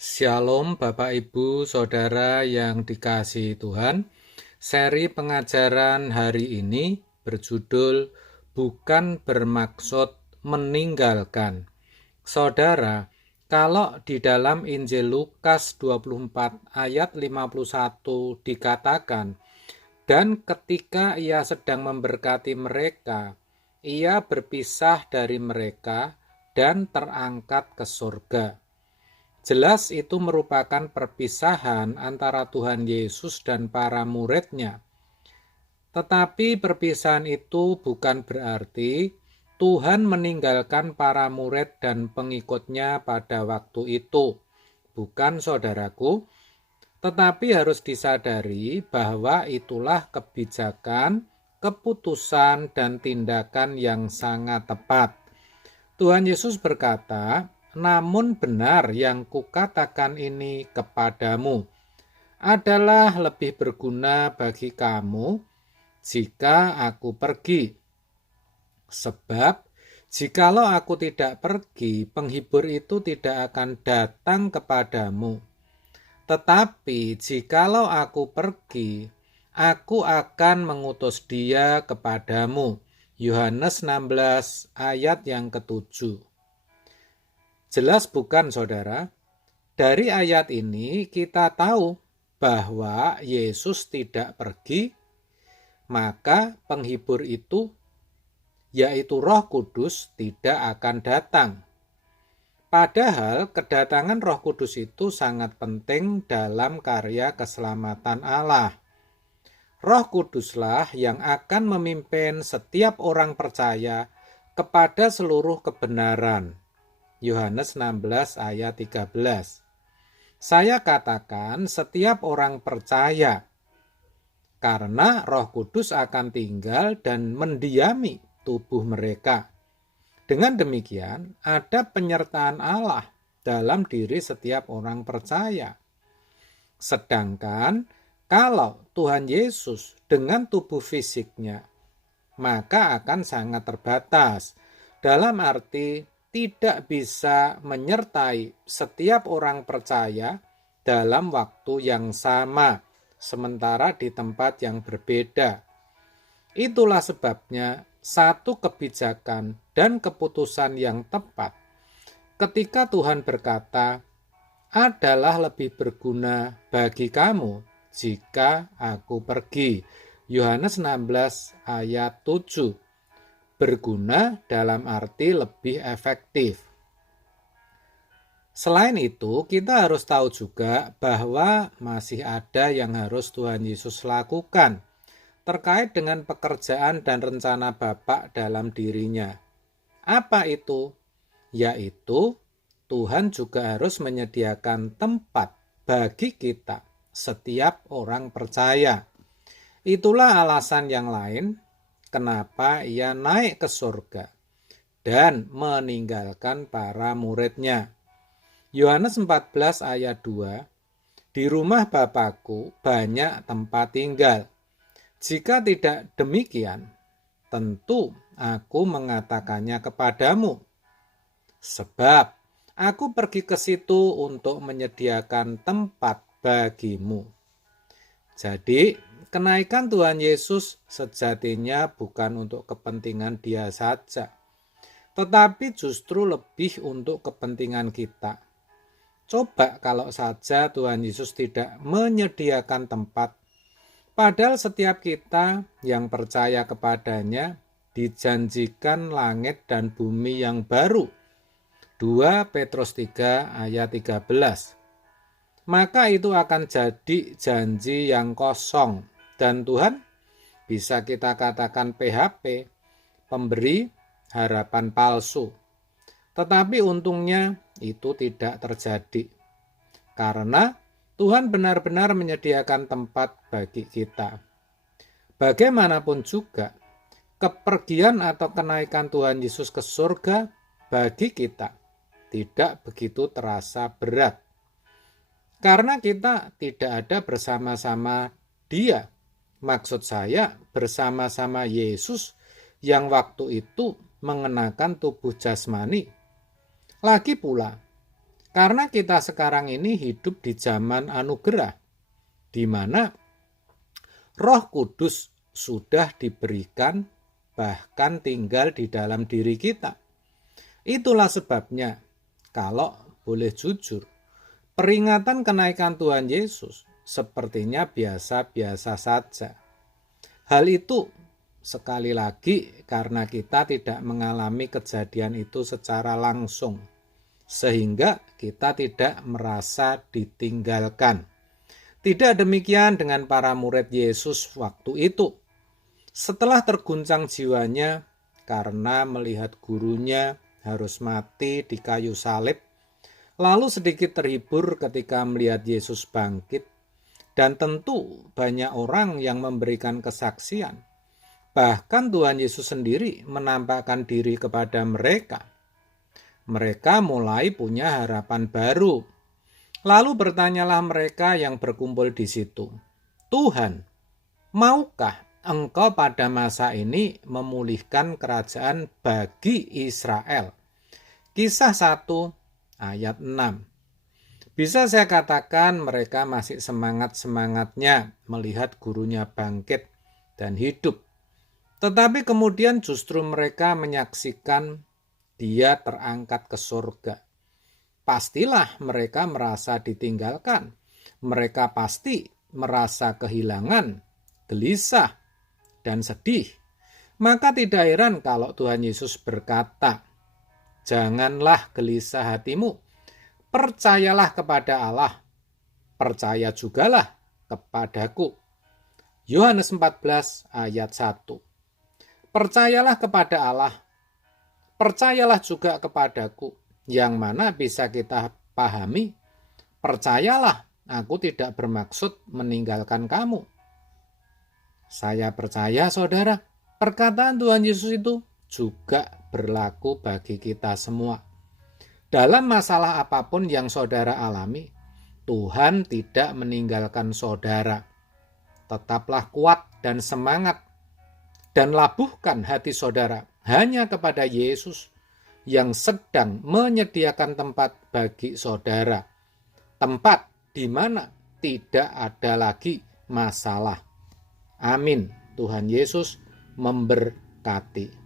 Shalom Bapak Ibu Saudara yang dikasihi Tuhan. Seri pengajaran hari ini berjudul Bukan Bermaksud Meninggalkan. Saudara, kalau di dalam Injil Lukas 24 ayat 51 dikatakan, dan ketika ia sedang memberkati mereka, ia berpisah dari mereka dan terangkat ke surga. Jelas itu merupakan perpisahan antara Tuhan Yesus dan para muridnya. Tetapi perpisahan itu bukan berarti Tuhan meninggalkan para murid dan pengikutnya pada waktu itu. Bukan, saudaraku, tetapi harus disadari bahwa itulah kebijakan, keputusan, dan tindakan yang sangat tepat. Tuhan Yesus berkata, namun benar yang kukatakan ini kepadamu adalah lebih berguna bagi kamu jika aku pergi. Sebab jikalau aku tidak pergi, penghibur itu tidak akan datang kepadamu. Tetapi jikalau aku pergi, aku akan mengutus dia kepadamu. Yohanes 16 ayat yang ke-7. Jelas bukan, saudara? Dari ayat ini kita tahu bahwa Yesus tidak pergi, maka penghibur itu, yaitu Roh Kudus, tidak akan datang. Padahal kedatangan Roh Kudus itu sangat penting dalam karya keselamatan Allah. Roh Kuduslah yang akan memimpin setiap orang percaya kepada seluruh kebenaran. Yohanes 16 ayat 13. Saya katakan setiap orang percaya, karena Roh Kudus akan tinggal dan mendiami tubuh mereka. Dengan demikian, ada penyertaan Allah dalam diri setiap orang percaya. Sedangkan kalau Tuhan Yesus dengan tubuh fisiknya, maka akan sangat terbatas. Dalam arti tidak bisa menyertai setiap orang percaya dalam waktu yang sama, sementara di tempat yang berbeda. Itulah sebabnya satu kebijakan dan keputusan yang tepat ketika Tuhan berkata, adalah lebih berguna bagi kamu jika aku pergi. Yohanes 16 ayat 7. Berguna dalam arti lebih efektif. Selain itu, kita harus tahu juga bahwa masih ada yang harus Tuhan Yesus lakukan terkait dengan pekerjaan dan rencana Bapa dalam dirinya. Apa itu? Yaitu Tuhan juga harus menyediakan tempat bagi kita, setiap orang percaya. Itulah alasan yang lain kenapa ia naik ke surga dan meninggalkan para muridnya. Yohanes 14 ayat 2, di rumah Bapakku banyak tempat tinggal. Jika tidak demikian, tentu aku mengatakannya kepadamu. Sebab aku pergi ke situ untuk menyediakan tempat bagimu. Jadi, kenaikan Tuhan Yesus sejatinya bukan untuk kepentingan dia saja, tetapi justru lebih untuk kepentingan kita. Coba kalau saja Tuhan Yesus tidak menyediakan tempat, padahal setiap kita yang percaya kepadanya dijanjikan langit dan bumi yang baru. 2 Petrus 3 ayat 13. Maka itu akan jadi janji yang kosong dan Tuhan bisa kita katakan PHP, pemberi harapan palsu. Tetapi untungnya itu tidak terjadi karena Tuhan benar-benar menyediakan tempat bagi kita. Bagaimanapun juga, kepergian atau kenaikan Tuhan Yesus ke surga bagi kita tidak begitu terasa berat. Karena kita tidak ada bersama-sama Dia. Maksud saya bersama-sama Yesus yang waktu itu mengenakan tubuh jasmani. Lagi pula, Karena kita sekarang ini hidup di zaman anugerah, di mana Roh Kudus sudah diberikan, bahkan tinggal di dalam diri kita. Itulah sebabnya, kalau boleh jujur, peringatan kenaikan Tuhan Yesus sepertinya biasa-biasa saja. Hal itu sekali lagi karena kita tidak mengalami kejadian itu secara langsung, sehingga kita tidak merasa ditinggalkan. Tidak demikian dengan para murid Yesus waktu itu. Setelah terguncang jiwanya karena melihat gurunya harus mati di kayu salib, lalu sedikit terhibur ketika melihat Yesus bangkit, dan tentu banyak orang yang memberikan kesaksian. Bahkan Tuhan Yesus sendiri menampakkan diri kepada mereka. Mereka mulai punya harapan baru. Lalu bertanyalah mereka yang berkumpul di situ, "Tuhan, maukah Engkau pada masa ini memulihkan kerajaan bagi Israel?" Kisah 1 ayat 6. Bisa saya katakan mereka masih semangat-semangatnya melihat gurunya bangkit dan hidup. Tetapi kemudian justru mereka menyaksikan dia terangkat ke surga. Pastilah mereka merasa ditinggalkan. Mereka pasti merasa kehilangan, gelisah, dan sedih. Maka tidak heran kalau Tuhan Yesus berkata, "Janganlah gelisah hatimu, percayalah kepada Allah, percaya jugalah kepadaku." Yohanes 14 ayat 1. Percayalah kepada Allah, percayalah juga kepadaku. Yang mana bisa kita pahami, percayalah, aku tidak bermaksud meninggalkan kamu. Saya percaya, saudara, perkataan Tuhan Yesus itu juga berlaku bagi kita semua. Dalam masalah apapun yang saudara alami, Tuhan tidak meninggalkan saudara. Tetaplah kuat dan semangat, dan labuhkan hati saudara hanya kepada Yesus yang sedang menyediakan tempat bagi saudara. Tempat di mana tidak ada lagi masalah. Amin. Tuhan Yesus memberkati.